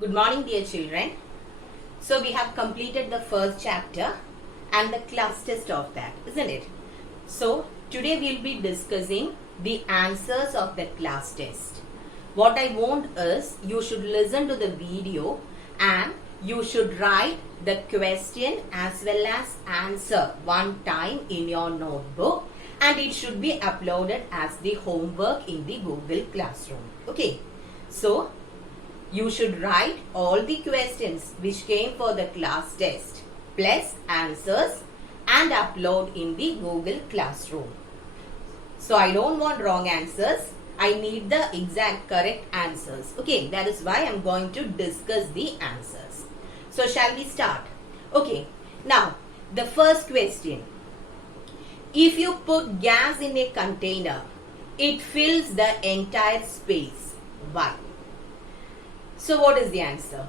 Good morning, dear children. So we have completed the first chapter and the class test of that, isn't it? So today we'll be discussing the answers of the class test. What I want is you should listen to the video and you should write the question as well as answer one time in your notebook, and it should be uploaded as the homework in the Google Classroom. Okay. So you should write all the questions which came for the class test plus answers and upload in the Google Classroom. So I don't want wrong answers. I need the exact correct answers. Okay, that is why I am going to discuss the answers. So shall we start? Okay, now the first question. If you put gas in a container, it fills the entire space. Why? So what is the answer?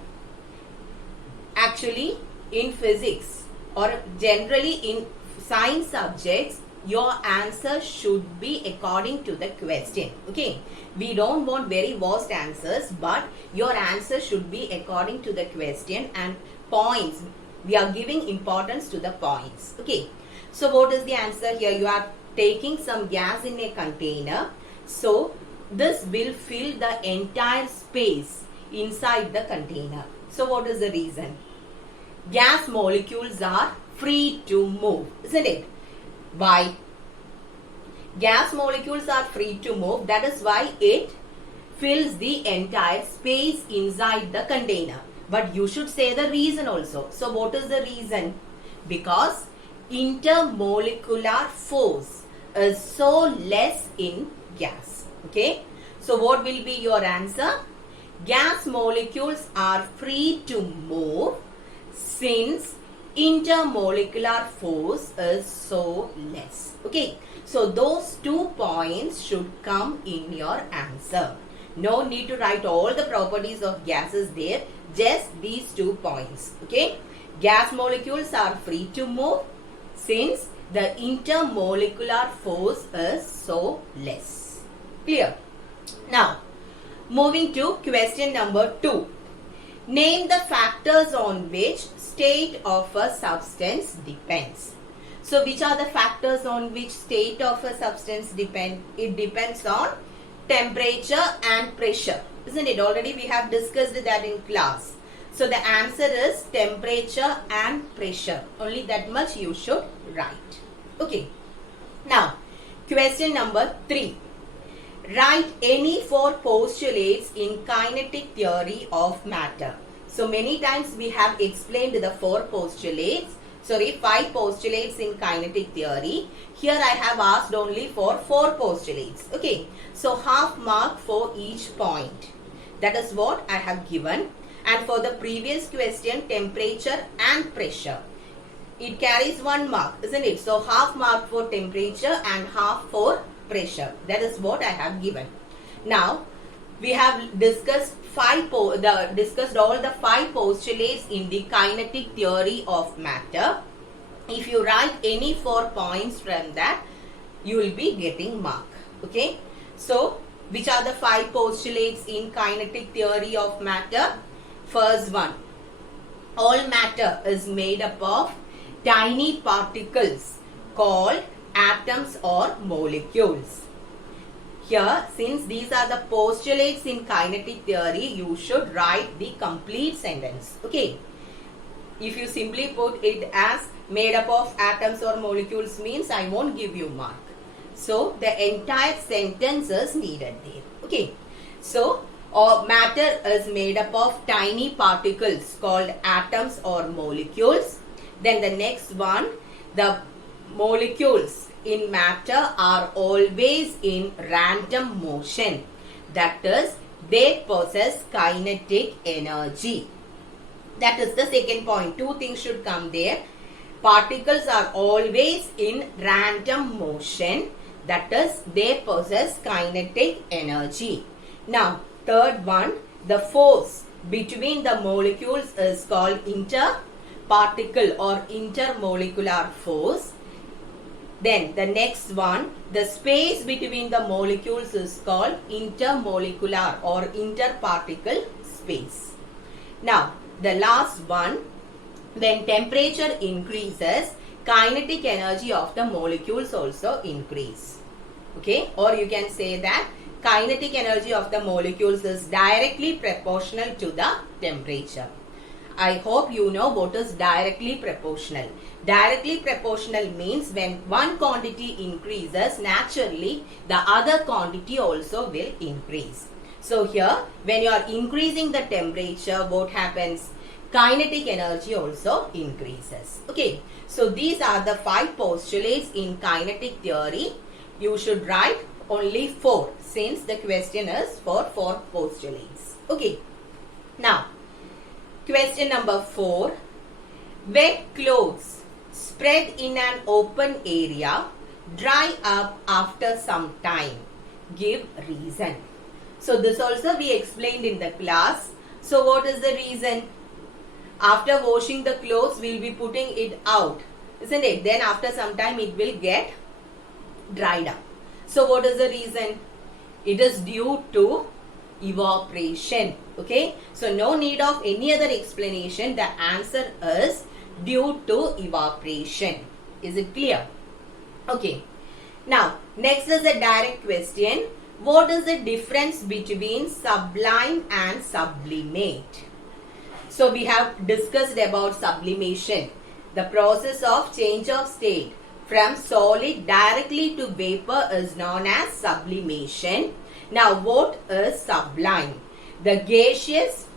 Actually, in physics or generally in science subjects, your answer should be according to the question. Okay, we don't want very vast answers, but your answer should be according to the question and points. We are giving importance to the points. Okay, so what is the answer here? You are taking some gas in a container, so this will fill the entire space inside the container. So what is the reason? Gas molecules are free to move, isn't it? Why? Gas molecules are free to move. That is why it fills the entire space inside the container. But you should say the reason also. So what is the reason? Because intermolecular force is so less in gas. Okay. So what will be your answer? Gas molecules are free to move since intermolecular force is so less. Okay, so those 2 points should come in your answer. No need to write all the properties of gases there, just these 2 points. Okay, gas molecules are free to move since the intermolecular force is so less. Clear? Now, moving to question number 2. Name the factors on which state of a substance depends. So which are the factors on which state of a substance depend? It depends on temperature and pressure. Isn't it? Already we have discussed that in class. So the answer is temperature and pressure. Only that much you should write. Okay. Now, question number 3. Write any 4 postulates in kinetic theory of matter. So many times we have explained the 5 postulates in kinetic theory. Here I have asked only for 4 postulates. Okay. So half mark for each point. That is what I have given. And for the previous question, temperature and pressure, it carries 1 mark, isn't it? So half mark for temperature and half for pressure. That is what I have given. Now we have discussed all the 5 postulates in the kinetic theory of matter. If you write any 4 points from that, you will be getting mark. Okay. So which are the 5 postulates in kinetic theory of matter? First one, all matter is made up of tiny particles called atoms or molecules. Here, since these are the postulates in kinetic theory, you should write the complete sentence. Okay. If you simply put it as made up of atoms or molecules means I won't give you mark. So the entire sentence is needed there. Okay. So matter is made up of tiny particles called atoms or molecules. Then the next one, the molecules in matter are always in random motion. That is, they possess kinetic energy. That is the second point. 2 things should come there. Particles are always in random motion. That is, they possess kinetic energy. Now, third one, the force between the molecules is called interparticle or intermolecular force. Then the next one, the space between the molecules is called intermolecular or interparticle space. Now, the last one, when temperature increases, kinetic energy of the molecules also increase. Okay, or you can say that kinetic energy of the molecules is directly proportional to the temperature. I hope you know what is directly proportional. Directly proportional means when one quantity increases, naturally the other quantity also will increase. So here, when you are increasing the temperature, what happens? Kinetic energy also increases. Okay, so these are the 5 postulates in kinetic theory. You should write only 4 since the question is for 4 postulates. Okay, now question number 4. Wet clothes spread in an open area dry up after some time. Give reason. So this also we explained in the class. So what is the reason? After washing the clothes, we will be putting it out, isn't it? Then after some time it will get dried up. So what is the reason? It is due to evaporation. Okay, so no need of any other explanation. The answer is due to evaporation. Is it clear? Okay, now next is a direct question. What is the difference between sublime and sublimate? So we have discussed about sublimation, the process of change of state from solid directly to vapor is known as sublimation. Now what is sublime? The gaseous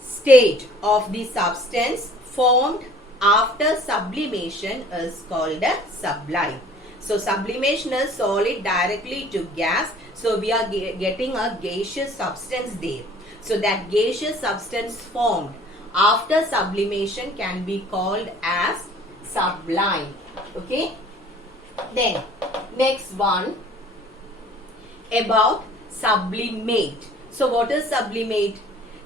state of the substance formed after sublimation is called a sublime. So sublimation is solid directly to gas. So we are getting a gaseous substance there. So that gaseous substance formed after sublimation can be called as sublime. Okay. Then next one about sublimate. So what is sublimate?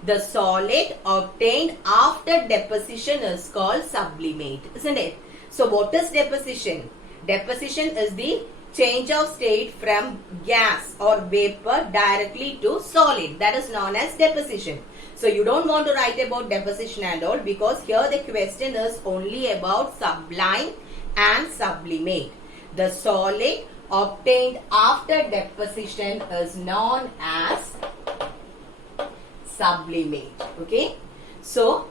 The solid obtained after deposition is called sublimate, isn't it? So what is deposition? Deposition is the change of state from gas or vapor directly to solid. That is known as deposition. So you don't want to write about deposition and all, because here the question is only about sublime and sublimate. The solid obtained after deposition is known as sublimate. Okay. So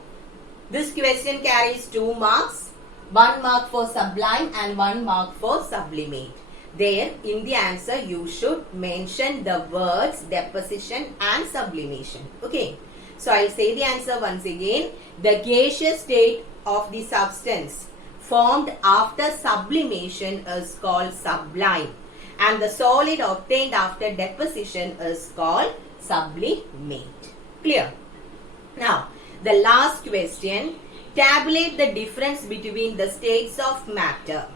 this question carries 2 marks. 1 mark for sublime and 1 mark for sublimate. There in the answer you should mention the words deposition and sublimation. Okay. So I'll say the answer once again. The gaseous state of the substance formed after sublimation is called sublime, and the solid obtained after deposition is called sublimate. Clear? Now the last question. Tabulate the difference between the states of matter.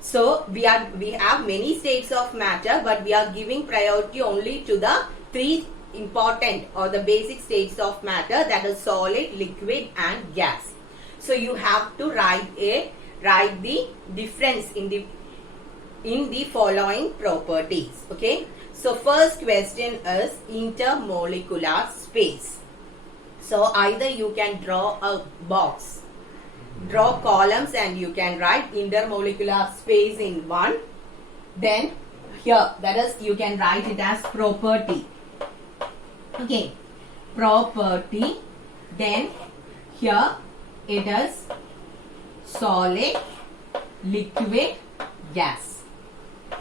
So we have many states of matter, but we are giving priority only to the 3 important or the basic states of matter, that is solid, liquid and gas. So you have to write the difference in the following properties. Okay. So first question is intermolecular space. So either you can draw a box, draw columns, and you can write intermolecular space in 1. Then here, that is, you can write it as property. Okay, property. Then here it is solid, liquid, gas.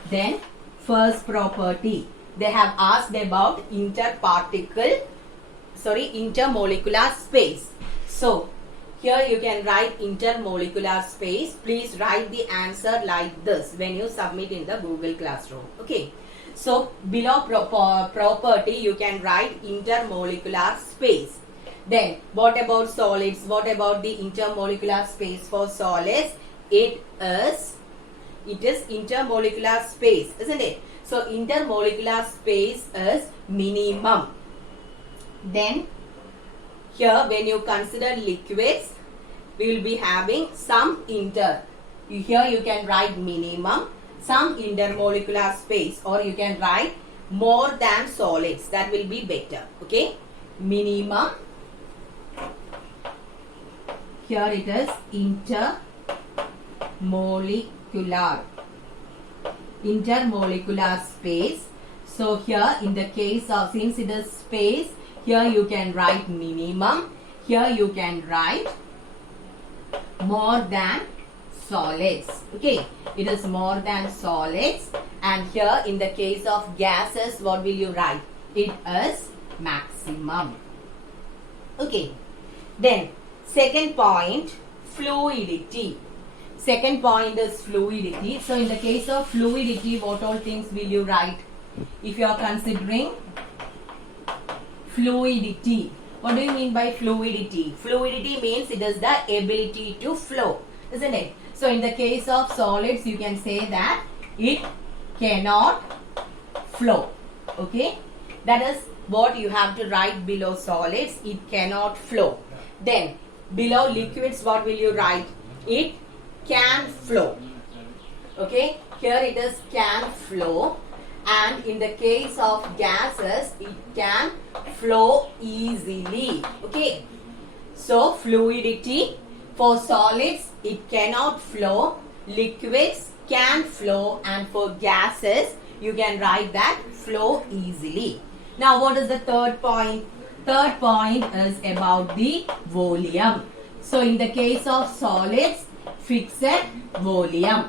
Then first property, they have asked about intermolecular space. So here you can write intermolecular space. Please write the answer like this when you submit in the Google Classroom. Okay. So below property you can write intermolecular space. Then what about solids? What about the intermolecular space for solids? It is intermolecular space, isn't it? So intermolecular space is minimum. Then here when you consider liquids, we will be having some here you can write minimum, some intermolecular space, or you can write more than solids. That will be better. Okay, minimum here it is intermolecular space. So here in the case of, since it is space, here you can write minimum, here you can write more than solids. Okay, it is more than solids. And here in the case of gases, what will you write? It is maximum. Okay, then second point, fluidity. Second point is fluidity. So in the case of fluidity, what all things will you write? If you are considering fluidity, what do you mean by fluidity? Fluidity means it is the ability to flow, isn't it? So in the case of solids, you can say that it cannot flow. Okay, that is what you have to write below solids. It cannot flow. Then below liquids, what will you write? It can flow. Okay, here it is can flow. And in the case of gases, it can flow easily. Okay, so fluidity, for solids it cannot flow, liquids can flow, and for gases you can write that flow easily. Now what is the third point? Third point is about the volume. So in the case of solids, fixed volume.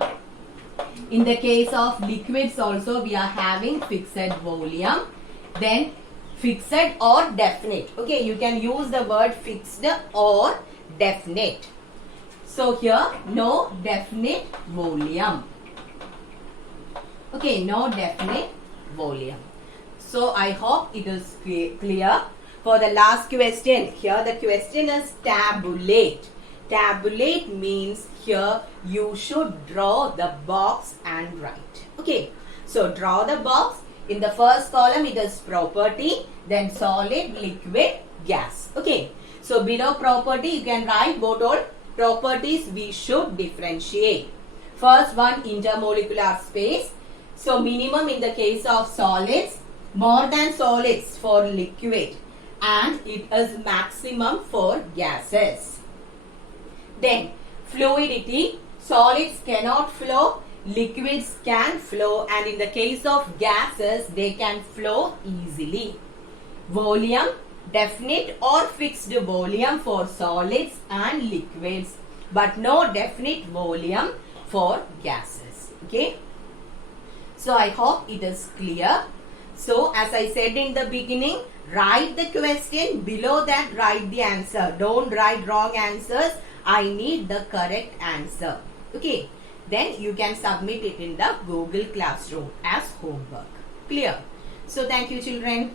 In the case of liquids also we are having fixed volume. Then fixed or definite. Okay, you can use the word fixed or definite. So here no definite volume. Okay, no definite volume. So I hope it is clear. For the last question, here the question is tabulate. Tabulate means here you should draw the box and write. Okay, so draw the box. In the first column it is property, then solid, liquid, gas. Okay, so below property you can write what all properties we should differentiate. First one, intermolecular space. So minimum in the case of solids, more than solids for liquid, and it is maximum for gases. Then fluidity, solids cannot flow, liquids can flow, and in the case of gases they can flow easily. Volume, definite or fixed volume for solids and liquids, but no definite volume for gases. Okay, so I hope it is clear. So as I said in the beginning, write the question, below that write the answer. Don't write wrong answers. I need the correct answer. Okay, then you can submit it in the Google Classroom as homework. Clear? So thank you children.